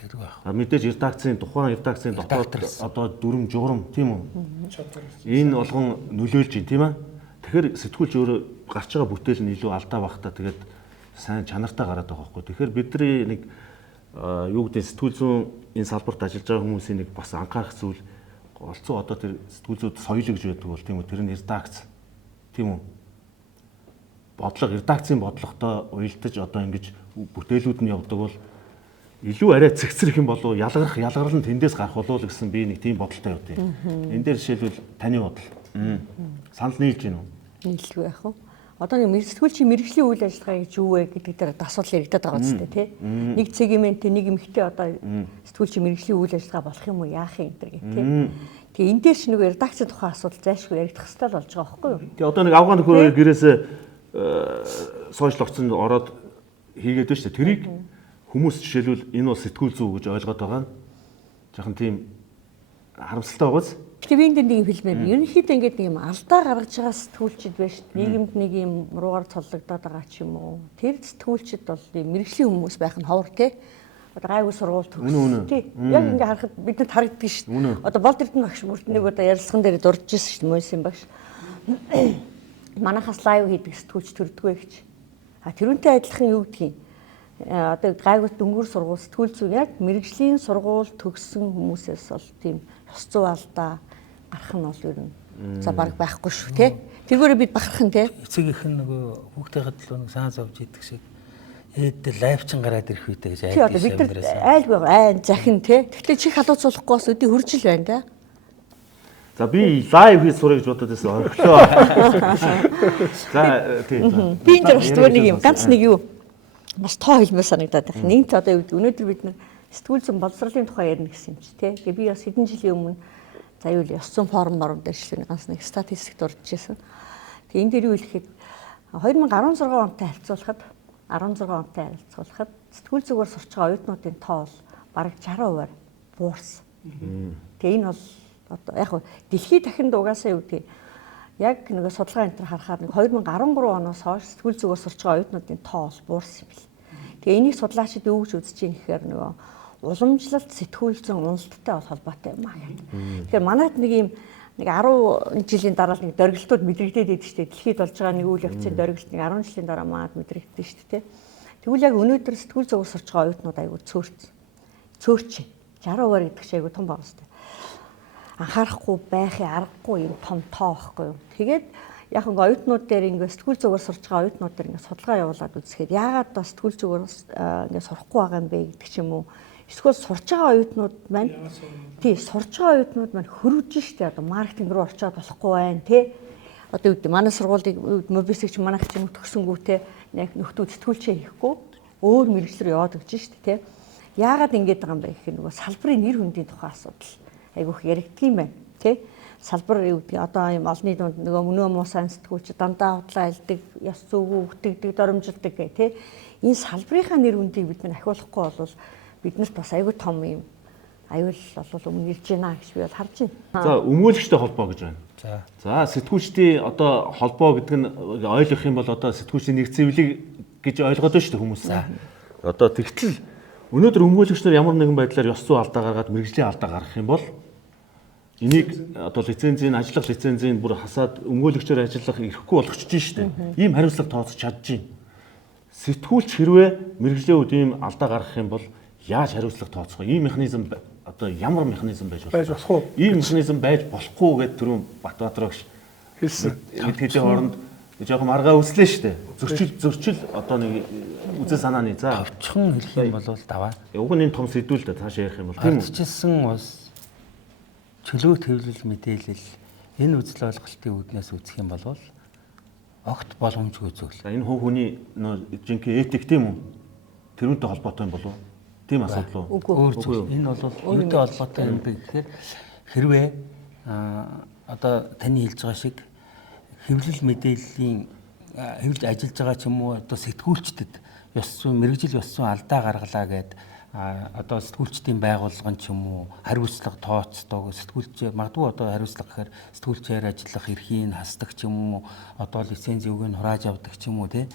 гэдэг байх. Мэдээж тухайн редакцийн дотоод одоо дүрм журам тийм үү? Энэ болгон нөлөөлж ийн тийм ээ. Тэгэхээр сэтгүүлч өөрөө гарч байгаа бүтээл нь илүү алдаа багтаа тэгээд сайн чанартай гараад байгаа байхгүй. Тэгэхээр бидний нэг юу гэдэг сэтгүүл зүйн энэ салбарт ажиллаж байгаа хүмүүсийн нэг бас анхаарах зүйл голцоо одоо тэр сэтгүүл зүйд соёл гэж байдаг бол тийм үү? Тэр нь редакц тийм үү? Редакцийн бодлоготой уялдаж одоо ингэж бүтээлүүд нь явдаг бол илүү арай цэгцрэх юм болов ялгарл нь тэндээс гарах болов гэсэн би нэг тийм бодолтой явд юм. Энэ дээр жишээлбэл таны бодол. Санал нийлж гин үү? Нийлгүй яах вэ? Одоо нэг сэтгүүлчийн мэрэгжлийн үйл ажиллагаа гэж юу вэ гэдэг дээр асуулт яригадаад байгаа үстэй тий. Нэг сегмент нэг эмэгтэй одоо сэтгүүлчийн мэрэгжлийн үйл ажиллагаа болох юм уу яах юм энэ гэх тий. Тэгээ энэ дээр ч нэг редакцийн тухайн асуудал зайлшгүй яригдах хэрэгтэй болж байгаа байхгүй юу? Тэгээ одоо нэг Афган нөхөр гэрээсээ сошиал огцонд ороод хийгээд байна шүү дээ. Тэрийг хүмүүс жишээлбэл энэ бол сэтгүүл зүй гэж ойлгоод байгаа нь жоохон тийм харамсалтай байгааз. Тэгэхээр би энэ нэг юм хэлмээр. Ерөнхийдөө ингээд нэг юм алдаа гаргаж байгаа сэтгүүлчид байна шүү дээ. Нийгэмд нэг юм руугаар цоллогдоод байгаа ч юм уу. Тэр сэтгүүлчид бол мэрэгжлийн хүмүүс байх нь ховор тий. Одоо гайгүй сургууль төгссөн тий. Яг ингээд харахад бидэнд харагддаг шүү дээ. Одоо болд эрдэнэ багш бүртнийг одоо ярилцлаган дээр дурж ирсэн шүү дээ. Мөсөн багш. Манайхаас лайв хийдэг сэтгүүлч төрдгөө гэж. Тэрүүнтэй адилхан юу гэдгийг одоо гайгүй дөнгөр сургууль сэтгүүл зүй яг мэрэгжлийн сургууль төгссөн хүмүүсээс бол тийм ёс зүй алдаа гарах нь бол ер нь за баг байхгүй шүү тий. Тэгвэрээ бид бахархан тий. Эцэг их нөгөө хүүхдээ хадлуу нэг саан зовж идэг шиг ээдээ лайвчин гараад ирэх үедээ гэж айдсан юм дээрээс. Айлгүй айн захин тий. Тэгтээ чих халууцуулахгүй бас өдий хуржил байна да. За би лайв хийж сурах гэж бодоод байсан орхлоо. За тий. Би энэ бас зүгээр нэг юм ганц нэг юу бас тоо хэлмээр санагдаад байна. Нэгт одоо юу гэдэг өнөөдөр бид сэтгүүл зүйн боловсролын тухай ярина гэсэн юм чи тий. Тэгээ би бас хэдэн жилийн өмнө за юу л ёс зүйн форум дээр шлээ ганц нэг статистикт орж ирсэн. Тэгээ энэ дээр юу хэлэхэд 2016 онтой харьцуулахад сэтгүүл зүгээр сурч байгаа оюутнуудын тоо бол бараг 60% буурсан. Тэгээ энэ бол одоо яг хөө дэлхийд дахинд угаасаа юу гэдэг яг нэг судалгаа энэ төр харахаар 2013 оноос хойш сэтгүүл зүгээр сурч байгаа оюутнуудын тоо бол буурсан юм бэл. Тэгээ энийг судлаачид юу гэж үзэж байгаа гэхээр нөгөө уламжлалт сэтгүүл зүйн уналттай бол холбоотой юм аа гэдэг. Тэгэхээр манайд нэг юм нэг 10 жилийн дараа л нэг дөргилтууд мэдрэгдээд идэв шүү дээ. Дэлхийд болж байгаа нэг үйл явцын дөргилт нэг 10 жилийн дараа маад мэдрэгддэг шүү дээ. Тэгвэл яг өнөөдөр сэтгүүл зүйн сурч байгаа оюутнууд айгүй цөөрч 60% гэдэг чинь айгүй том баг шүү дээ. Анхаарахгүй байхын аргагүй юм том тоо байхгүй юу. Тэгээд яг ингээ оюутнууд дээр ингээ сэтгүүл зүгээр сурч байгаа оюутнууд дээр ингээ судалгаа явуулаад үзэхэд яагаад ба сэтгүүл зүгээр ингээ сурахгүй байгаа юм бэ гэдэг ч юм уу. Эсвэл сурч байгаа оюутнууд маань тий сурч байгаа оюутнууд маань хөрвж штэ одоо маркетинг руу орчоод болохгүй байна тий. Одоо юу гэдэг манай сургуулийг мобисэгч манайх ч юм төгсөнгүү тий яг нөхдөө сэтгүүлчээ хийхгүй өөр мэрэгчлэр яваад өгч штэ тий. Яагаад ингэж байгаа юм бэ гэхээр нөгөө салбарын нэр хүндийн тухай асуудал айгүйх яригддаг юм байна тий. Салбар юу гэдэг одоо юм олонний дунд нөгөө мөнөө муу сайн сэтгүүлч дандаа худлаа илдэг, ёс зүйгүй үтгдэг, доромжилдаг гэх тий. Энэ салбарынхаа нэр хүндийг бид нар ахиулахгүй бол биднэрт бас айгүй том юм аюул бол өмнө ирж байна гэж би бол харж байна. За өмгөөлөгчтэй холбоо гэж байна. За сэтгүүлчдийн одоо холбоо гэдэг нь ойлгох юм бол одоо сэтгүүлчдийн нэгцэвлэг гэж ойлгоод байна шүү дээ хүмүүс. Одоо тэгтэл өнөөдөр өмгөөлөгч нар ямар нэгэн байдлаар ёс зүй алдаа гаргаад мэрэгжлийн алдаа гаргах юм бол энийг одоо лицензийн ажиллах лицензийн бүр хасаад өмгөөлөгчөөр ажиллах ирэхгүй болгочихж шүү дээ. Ийм хариуцлага тооцож чадж байна. Сэтгүүлч хэрвээ мэрэгжлийн үед ийм алдаа гаргах юм бол яаж хариуцлага тооцох вэ? Ийм механизм одоо ямар механизм байж болох вэ? Ийм механизм байж болохгүй гэдэг түрүүн Батбаатар багш хэлсэн. Хэдийн хооронд жоохон маргаа үслээ шүү дээ. Зөрчил одоо нэг үзэл санааны за товчхон хэлэх юм бол даваа. Уг нь энэ том сэдвүүл дээ цааш ярих юм бол тийм үү? Ардчилсан бас чөлөө төвлөл мэдээлэл энэ үзэл ойлголтын үүднээс үзэх юм бол огт боломжгүй зүйл. За энэ хүний нөө жинхэнэ этик тийм үү? Тэрүүнтэй холбоотой юм болов уу? Тийм асуудал уу? Өөр зүйл. Энэ бол юутай холбоотой юм бэ гэхээр хэрвээ одоо таны хэлж байгаа шиг хэвлэл мэдээллийн хэвлж ажиллаж байгаа ч юм уу одоо сэтгүүлчдэд ёс зүйн мэрэгжил ёс зүйн алдаа гаргалаа гэд одоо сэтгүүлчдийн байгууллага ч юм уу хариуцлага тооцдог сэтгүүлч магадгүй одоо хариуцлага гэхээр сэтгүүлчээр ажиллах эрхийг хасдаг ч юм уу одоо лицензийн үгийг хурааж авдаг ч юм уу тийм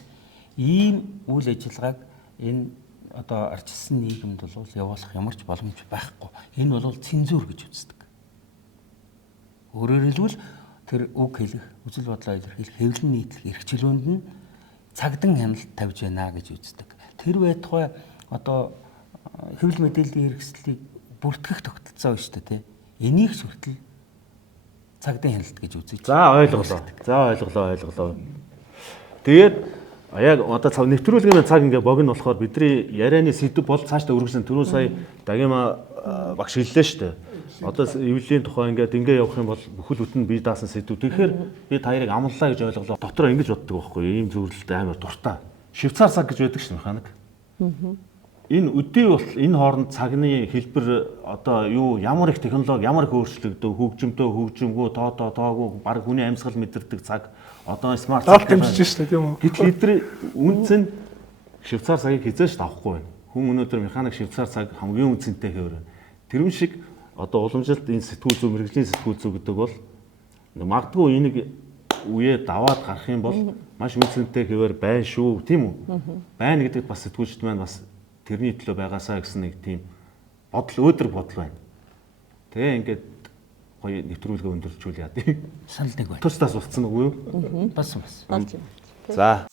ийм үйл ажиллагааг энэ одоо арчилсан нийгэмд бол явуулах ямар ч боломж байхгүй. Энэ бол цензур гэж үздэг. Өөрөөр хэлбэл тэр үг хэлэх, үзэл бодлоо илэрхийлэх, хэвлэн нийтлэх эрх чөлөөнд нь цагдан хяналт тавьж байна гэж үздэг. Тэр байтугай одоо хэвлэл мэдээллийн хэрэгслийг бүртгэх тогтолцоо шүү дээ, тийм. Энийг ч хүртэл цагдан хяналт гэж үзэж. За ойлголоо. Тэгээд яг одоо нэвтрүүлгийн цаг ингээ богино болохоор бидний ярианы сэдв бол цаашдаа өргөсөн түрүү сая Дагима багш хэллээ шүү дээ. Одоо эвлэлийн тухай ингээ явах юм бол бүхэл бүтэн бие даасан сэдв. Тэгэхээр би таярыг амлалаа гэж ойлголоо. Дотроо ингэж боддог байхгүй юу? Ийм зөвлөлтөй амар дуртай. Швейцар цаг гэж байдаг шүү механик. Энэ өдөө бол энэ хооронд цагны хэлбэр одоо юу ямар их технологи ямар их өөрчлөгдөв хөгжимгүй тоогүй баг хүний амьсгал мэдэрдэг цаг одоо смарт цаг дэмжиж шүү дээ тийм үү. Гэтэл эдгээр үнцэн швейцар цагийг хизээш авахгүй байна. Хүн өнөөдөр механик швейцар цаг хамгийн үнцэнтэй хэвээр. Тэрэн шиг одоо уламжилт энэ сэтгүүл зүй мэрэгжлийн сэтгүүл зүй гэдэг бол магадгүй энийг үе даваад гарах юм бол маш үнцэнтэй хэвээр байна шүү тийм үү? Байна гэдэгт бас сэтгүүлчд маань бас тэрний төлөө байгаасаа гэсэн нэг тийм бодол бодол байна. Тэгээ ингээд гоё нэвтрүүлгээ өндөрчүүл яа тийм. Санал нэг байна. Тусдаас болцсон уу юу? Бас. Болж байна. За.